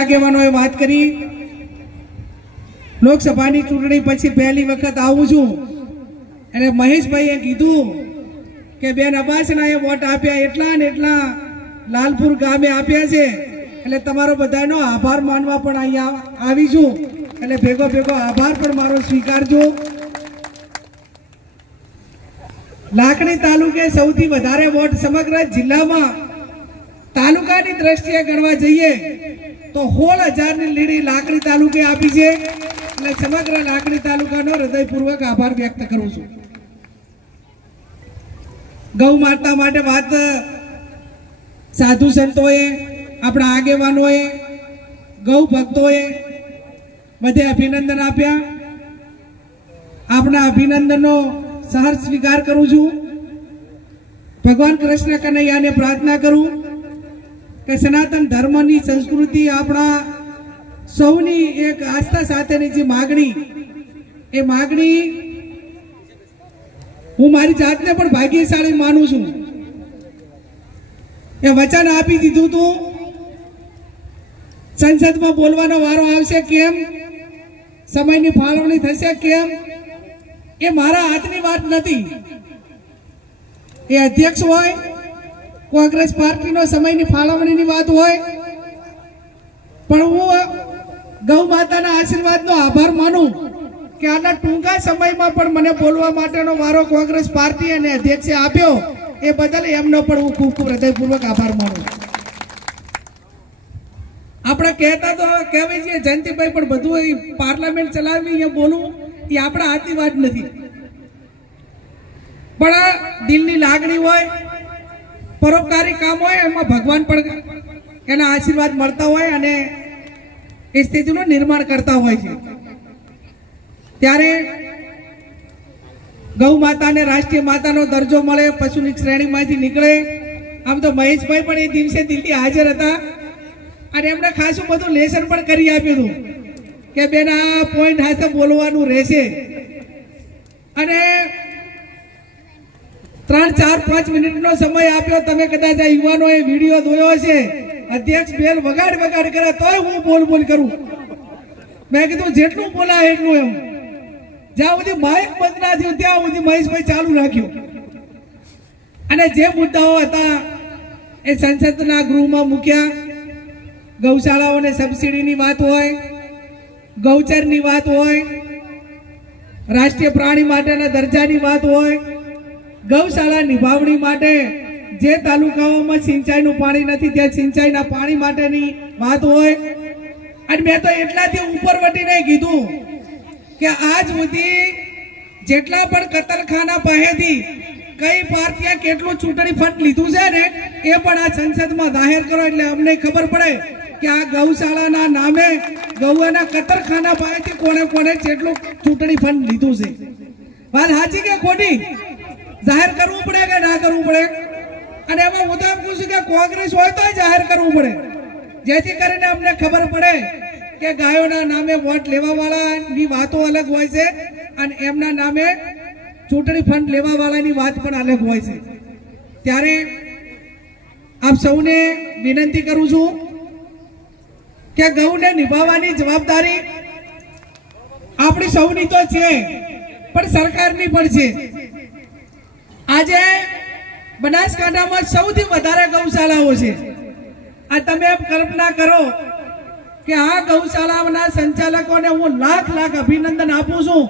આગેવાનોએ વાત કરી, લોકસભાની ચૂંટણી પછી પહેલી વખત આવું છું અને મહેશભાઈએ કીધું કે બેન અબાસનાએ વોટ આપ્યા એટલા ને એટલા લાલપુર ગામે આપ્યા છે, એટલે તમારો બધાનો આભાર માનવા પણ અહીંયા આવી છું, એટલે ભેગો ભેગો આભાર પણ મારો સ્વીકારજો। લાખણી તાલુકે સૌથી વધારે વોટ સમગ્ર જિલ્લામાં તાલુકાની દ્રષ્ટિએ ગણવા જઈએ તો 16,000ની લીડ લાખણી તાલુકે આપી છે, એટલે સમગ્ર લાખણી તાલુકાનો હૃદયપૂર્વક આભાર વ્યક્ત કરું છું। ગૌ માતા માટે વાત સાધુ સંતોએ, આપણા આગેવાનોએ, ગૌ ભક્તોએ બધે અભિનંદન આપ્યા। આપના અભિનંદનનો સહર્ષ સ્વીકાર કરું છું। ભગવાન કૃષ્ણ કનૈયાને પ્રાર્થના કરું કે સનાતન ધર્મની સંસ્કૃતિ, આપણા સૌની એક આસ્થા સાથેની જે માગણી, એ માગણી હું મારી જાતને પણ ભાગ્યશાળી માનું છું। એ વચન આપી દીધું હતું, સંસદમાં બોલવાનો વારો આવશે કેમ, સમયની ફાળવણી થશે કેમ, એ મારા હાથની વાત નથી। એ અધ્યક્ષ હોય, કોંગ્રેસ પાર્ટીનો સમયની ફાળવણીની વાત હોય, પણ હું ગૌ માતાના આશીર્વાદનો આભાર માનું કે આટલા ટૂંકા સમયમાં પણ મને બોલવા માટેનો વારો કોંગ્રેસ પાર્ટી અને અધ્યક્ષે આપ્યો, એ બદલ એમનો પણ હું ખૂબ ખૂબ હૃદયપૂર્વક આભાર માનું। આપણે કહેતા તો કહેવાય છે જયંતિભાઈ, પણ બધું પાર્લામેન્ટ ચલાવી અહીંયા બોલવું એ આપણા હાથની વાત નથી, પણ આ દિલની લાગણી હોય, પરોપકારી કામ હોય, એમાં ભગવાન પણ એના આશીર્વાદ મળતા હોય અને એ સ્થિતિનું નિર્માણ કરતા હોય છે। ત્યારે ગૌ માતાને રાષ્ટ્રીય માતાનો દરજ્જો મળે, પશુની શ્રેણીમાંથી નીકળે। આમ તો મહેશભાઈ પણ એ દિવસે દિલ્હી હાજર હતા અને એમણે ખાસું બધું લેસન પણ કરી આપ્યું હતું કે બેન આ પોઈન્ટ હાથે બોલવાનું રહેશે, અને 3, 4, 5 મિનિટનો સમય આપ્યો। તમે કદાચ આ યુવાનોએ વિડીયો જોયો હશે, અધ્યક્ષ બેલ વગાડ કરે તોય હું બોલ કરું। મેં કીધું જેટલું બોલાય એટલું, એમ જ્યાં સુધી માઇક બંધ ના થયું ત્યાં સુધી મહેશભાઈ ચાલુ રાખ્યું, અને જે મુદ્દાઓ હતા એ સંસદના ગૃહમાં મૂક્યા। ગૌશાળાઓને સબસિડીની વાત હોય, ગૌચરની વાત હોય, રાષ્ટ્રીય પ્રાણી માટેના દરજાની વાત હોય, ગૌશાળા નિભાવણી માટે જે તાલુકાઓમાં સિંચાઈનું પાણી નથી ત્યાં સિંચાઈના પાણી માટેની વાત હોય, અને મેં તો એટલાથી ઉપર વટીને કીધું કે આજ સુધી જેટલા પણ કતલખાના પાસેથી કઈ પાર્ટીએ કેટલું ચૂંટણી ફંડ લીધું છે ને એ પણ આ સંસદમાં જાહેર કરો, એટલે અમને ખબર પડે કે આ ગૌશાળાના નામે ગૌના કતલખાના પાસેથી કોને કોને કેટલું ચૂંટણી ફંડ લીધું છે। વાત સાચી કે ખોટી? જાહેર કરવું પડે કે ના કરવું પડે? અને એમાં હું તો એમ પૂછું કે કોંગ્રેસ હોય તો જાહેર કરવું પડે, જેથી કરીને અમને ખબર પડે કે ગાયોના નામે વોટ લેવા વાળાની વાતો અલગ હોય છે અને એમના નામે ચૂંટણી ફંડ લેવા વાળાની વાત પણ અલગ હોય છે। ત્યારે આપ સૌને વિનંતી કરું છું કે ગૌને નિભાવવાની જવાબદારી આપણી સૌની તો છે, પણ સરકારની પણ છે। આજે બનાસકાંઠામાં સૌથી વધારે ગૌશાળાઓ છે। આ તમે એમ કલ્પના કરો કે આ ગૌશાળાના સંચાલકોને હું લાખ અભિનંદન આપું છું,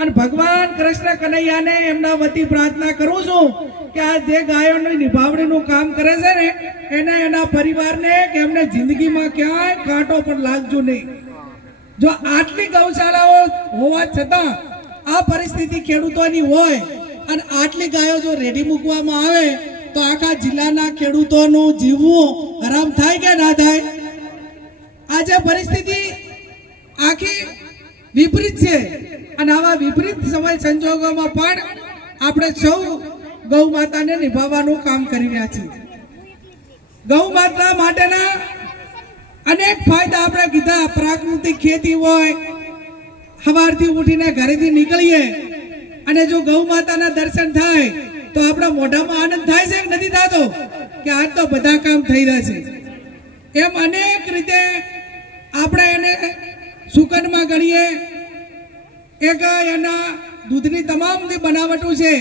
અને ભગવાન કૃષ્ણ કનૈયાને એમના વતી પ્રાર્થના કરું છું કે આ જે ગાયોની નિભાવણીનું કામ કરે છે ને એને, એના પરિવારને કે એમને જિંદગીમાં ક્યાંય કાંટો પણ લાગજો નહીં। જો આટલી ગૌશાળાઓ હોવા છતાં આ પરિસ્થિતિ ખેડૂતોની હોય અને આટલી ગાયો જો રેડી મૂકવામાં આવે તો આખા જિલ્લાના ખેડૂતોનું જીવવું આરામ થાય કે ના થાય? આજે પરિસ્થિતિ આખી વિપરીત છે, અને આવા વિપરીત સમય સંજોગોમાં પણ આપણે સૌ ગૌ માતાને નિભાવવાનું કામ કરી રહ્યા છીએ। ગૌ માતા માટેના અનેક ફાયદા આપણે કીધા। પ્રાકૃતિક ખેતી હોય, સવારથી ઉઠીને ઘરેથી નીકળીએ અને જો ગૌ માતાના દર્શન થાય તો આપણા મોઢામાં આનંદ થાય છે કે નથી થતો કે આજ તો બધા કામ થઈ રહ્યા છે। એમ અનેક રીતે આપણે એને સુકનમાં ગણીએ, એક એના દૂધની તમામ જે બનાવટો છે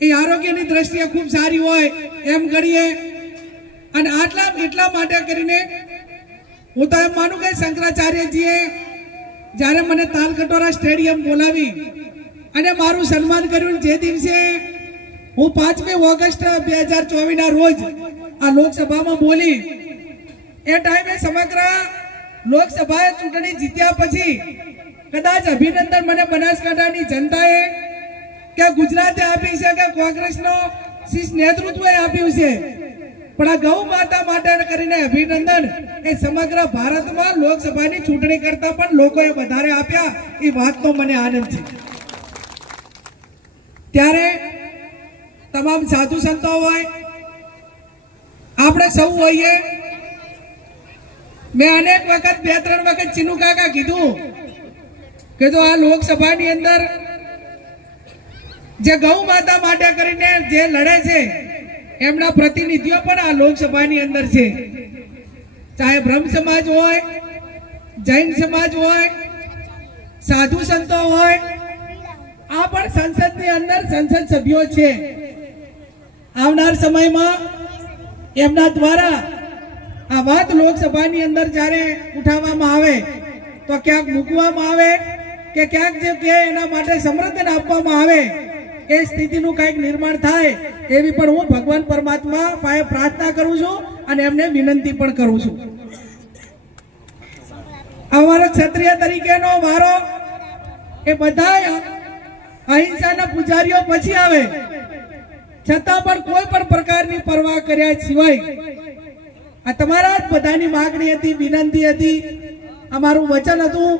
એ આરોગ્યની દ્રષ્ટિએ ખૂબ સારી હોય એમ ગણીએ. અને આટલા એટલા માટે કરીને હું તો એમ માનું કે શંકરાચાર્યજીએ જ્યારે મને તાલકટોરા સ્ટેડિયમ બોલાવી અને મારું સન્માન કર્યું, જે દિવસે હું 5મી ઓગસ્ટ 2024ના રોજ આ લોકસભામાં બોલી, એ ટાઈમે સમગ્ર લોકસભાએ ચૂંટણી જીત્યા પછી કદાચ અભિનંદન મને બનાસકાંઠાની જનતાએ કે ગુજરાતે આપી છે કે કોંગ્રેસનો શીર્ષ નેતૃત્વએ આપ્યું છે, પણ આ ગૌ માતા માટે કરીને અભિનંદન એ સમગ્ર ભારતમાં લોકસભાની ચૂંટણી કરતા પણ લોકોએ વધારે આપ્યા, એ વાતનો મને આનંદ છે. ત્યારે તમામ સાધુ સંતો હોય, આપણે સૌ હોઈએ. મેં અનેક વખત 2-3 વખત ચીનુ કાકા કીધું કે તો આ લોકસભાની અંદર જે ગૌ માતા માટે કરીને જે લડે છે એમના પ્રતિનિધિઓ પણ આ લોકસભાની અંદર છે. ચાહે બ્રહ્મ સમાજ હોય, જૈન સમાજ હોય, સાધુ સંતો હોય, આ પણ સંસદની અંદર સંસદ સભ્યો છે. આવનાર સમયમાં એમના દ્વારા આ વાત લોકસભાની અંદર જ્યારે ઉઠાવવામાં આવે તો ક્યાંક મૂકવામાં આવે કે ક્યાંક જે કે એના માટે સમર્થન આપવામાં આવે, એ સ્થિતિનું કંઈક નિર્માણ થાય એવી પણ હું ભગવાન પરમાત્મા પાસે પ્રાર્થના કરું છું અને એમને વિનંતી પણ કરું છું. અમારો ક્ષત્રિય તરીકેનો વારો એ બધા અહિંસાના પૂજારીઓ પછી આવે, છતાં પણ કોઈ પણ પ્રકારની પરવા કર્યા સિવાય આ તમારા જ બધાની માંગણી હતી, વિનંતી હતી, અમારું વચન હતું,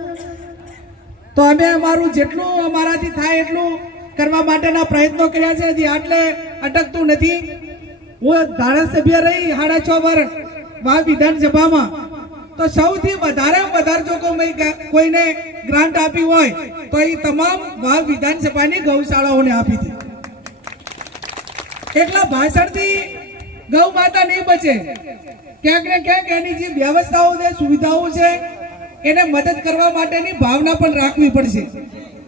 તો અમે અમારું જેટલું અમારાથી થાય એટલું કરવા માટેના પ્રયત્નો કર્યા છે. હજી આટલે અટકતું નથી. હું ધારાસભ્ય રહી 6.5 વર્ષ વાવ વિધાનસભામાં, તો સૌથી વધારે જો કોઈને ગ્રાન્ટ આપી હોય તો એ તમામ વાવ વિધાનસભાની ગૌશાળાઓને આપી હતી. એટલા ભાષણથી ગૌ માતા નહીં બચે, ક્યાંક ને ક્યાંક એની જે વ્યવસ્થાઓ છે, સુવિધાઓ છે, એને મદદ કરવા માટેની ભાવના પણ રાખવી પડશે.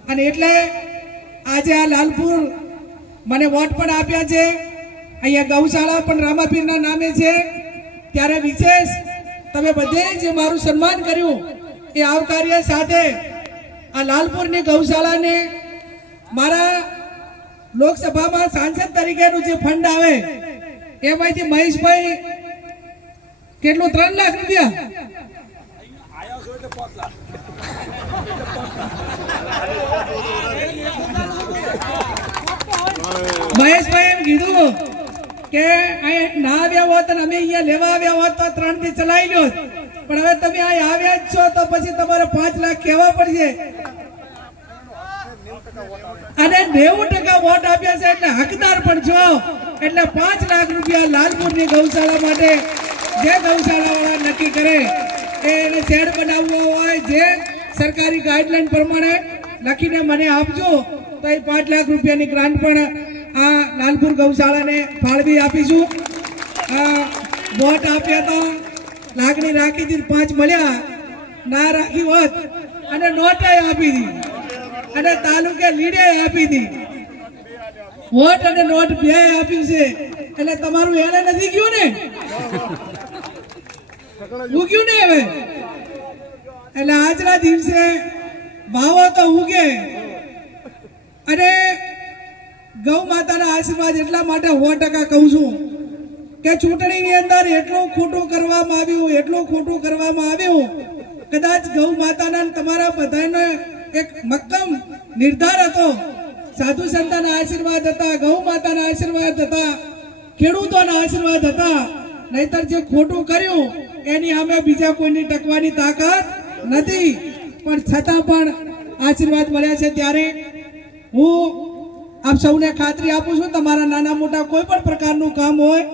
અને એટલે આજે આ લાલપુર મને વોટ પણ આપ્યા છે, અહીંયા ગૌશાળા પણ રામાપીરના નામે છે, ત્યારે વિશેષ તમે બધે જે મારું સન્માન કર્યું એ આવકાર્ય સાથે આ લાલપુરની ગૌશાળાને મારા લોકસભામાં સાંસદ તરીકેનું જે ફંડ આવે એમાંથી મહેશભાઈ કેટલું 3 લાખ રૂપિયા મહેશભાઈ એમ કીધું કે ના આવ્યા હોત અને અમે અહીંયા લેવા આવ્યા હોત તો 3 થી ચલાવી લો, પણ હવે તમે અહીંયા આવ્યા જ છો તો પછી તમારે 5 લાખ કહેવા પડશે. અને 90% વોટ આપ્યા છે એટલે હકદાર પણ છો, એટલે 5 લાખ રૂપિયા લાલપુરની ગૌશાળા માટે જે ગૌશાળા વાળા નક્કી કરે એને શેડ બનાવવો હોય, જે સરકારી ગાઈડલાઈન પ્રમાણે લખીને મને આપજો તો એ 5 લાખ રૂપિયાની ગ્રાન્ટ પણ આ લાલપુર ગૌશાળાને ફાળવી આપીશું. વોટ આપ્યા તો લાગણી રાખી હતી, 5 મળ્યા, ના રાખી હોત અને નોટ આપી હતી અને તાલુકે લીડે આપી હતી. વોટ અને નોટ બે આપ્યું છે એટલે તમારું એને નથી ગયું ને, ઉગ્યું ને હવે. એટલે આજના દિવસે વાવો તો ઉગે. અને ગૌ માતાના આશીર્વાદ એટલા માટે 100% કહું છું કે ચૂંટણીની અંદર એટલું ખોટું કરવામાં આવ્યું, કદાચ ગૌ માતાના તમારા બધાનો એક મક્કમ નિર્ધાર હતો, સાધુ સંતોના આશીર્વાદ હતા, ગૌ માતાના આશીર્વાદ હતા, ખેડૂતોના આશીર્વાદ હતા, નહીતર જે ખોટું કર્યું એની સામે બીજા કોઈની ટકવાની તાકાત નથી, પણ છતાં પણ આશીર્વાદ મળ્યા છે. ત્યારે હું આપ સૌને ખાતરી આપું છું, તમારા નાના મોટા કોઈ પણ પ્રકારનું કામ હોય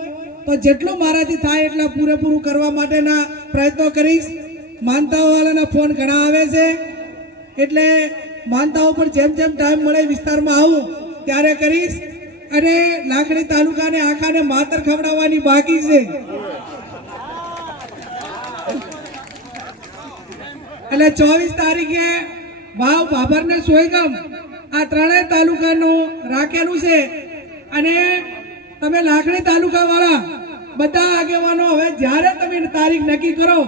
તો જેટલું મારાથી થાય એટલા પૂરેપૂરું કરવા માટેના પ્રયત્નો કરીશ. માનતાઓ વાળાના ફોન ઘણા આવે છે, એટલે માનતાઓ પર જેમ જેમ ટાઈમ મળે વિસ્તારમાં આવું ત્યારે કરીશ. અને લાખણી તાલુકાને આખાને માતર ખવડાવવાની બાકી છે. એટલે 24 તારીખે વાવ, ભાભર ને સોયગામ આ ત્રણેય તાલુકાનું રાખેલું છે. અને તમે લાખણી તાલુકા વાળા બધા આગેવાનો હવે જ્યારે તમે તારીખ નક્કી કરો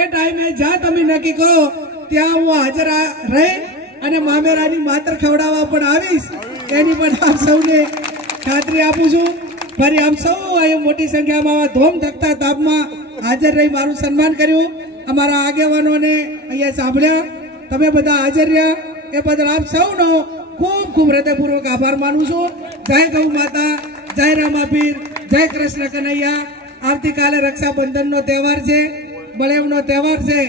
એ ટાઈમે જ્યાં તમે નક્કી કરો ત્યાં હું હાજર રહી અને મામેરાની માતર ખવડાવવા પણ આવીશ, એની પણ આપ સૌને ખાતરી આપું છું. ફરી આપ સૌ અહીં મોટી સંખ્યામાં આવા ધોમ ધકતા તાપમાં હાજર રહી મારું સન્માન કર્યું. અમારા આગેવાનોને અહીંયા સાંભળ્યા, તમે બધા હાજર રહ્યા એ બદલ આપ સૌનો ખૂબ ખૂબ હૃદયપૂર્વક આભાર માનું છું. જય ગૌ માતા, જય રામાપીર, જય કૃષ્ણ કનૈયા. આવતીકાલે રક્ષાબંધનનો તહેવાર છે, બળેવનો તહેવાર છે.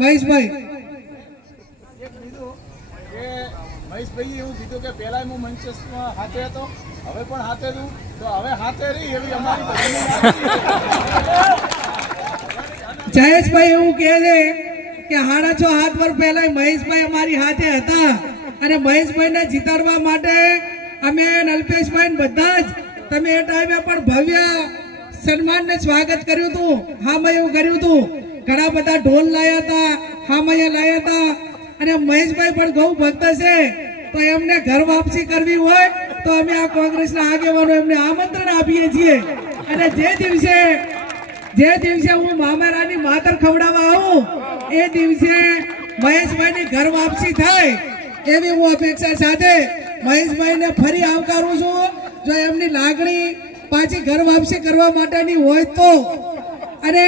મહેશભાઈ, મહેશભાઈ એવું કીધું કે પહેલા હું મંચમાં હાથે હતો, હવે પણ હાથે છું, તો હવે હાથે રહી એવી અમારી બધાની જયેશભાઈ એવું કહે છે કે 6.5 હાથ પર પહેલા મહેશભાઈ અમારી હાથે હતા અને મહેશભાઈને જીતાડવા માટે અમે અલ્પેશભાઈ બધા જ તમે એ ટાઈમે પણ ભવ્ય સન્માનને સ્વાગત કર્યું હતું. હા, મેં એવું કર્યું હતું. ઘણા બધા ઢોલ લાયા હતા, હામૈયા લાયા હતા. અને મહેશભાઈ પણ ગૌ ભક્ત છે, તો એમને ઘર વાપસી કરવી હોય તો અમે આ કોંગ્રેસના આગેવાનો એમને આમંત્રણ આપીએ છીએ. અને જે દિવસે હું મામેરાની માતર ખવડાવવા આવું એ દિવસે મહેશભાઈની ઘર વાપસી થાય એવી હું અપેક્ષા સાથે મહેશભાઈને ફરી આવકારું છું. જો એમની લાગણી પાછી ઘર વાપસી કરવા માટેની હોય તો. અને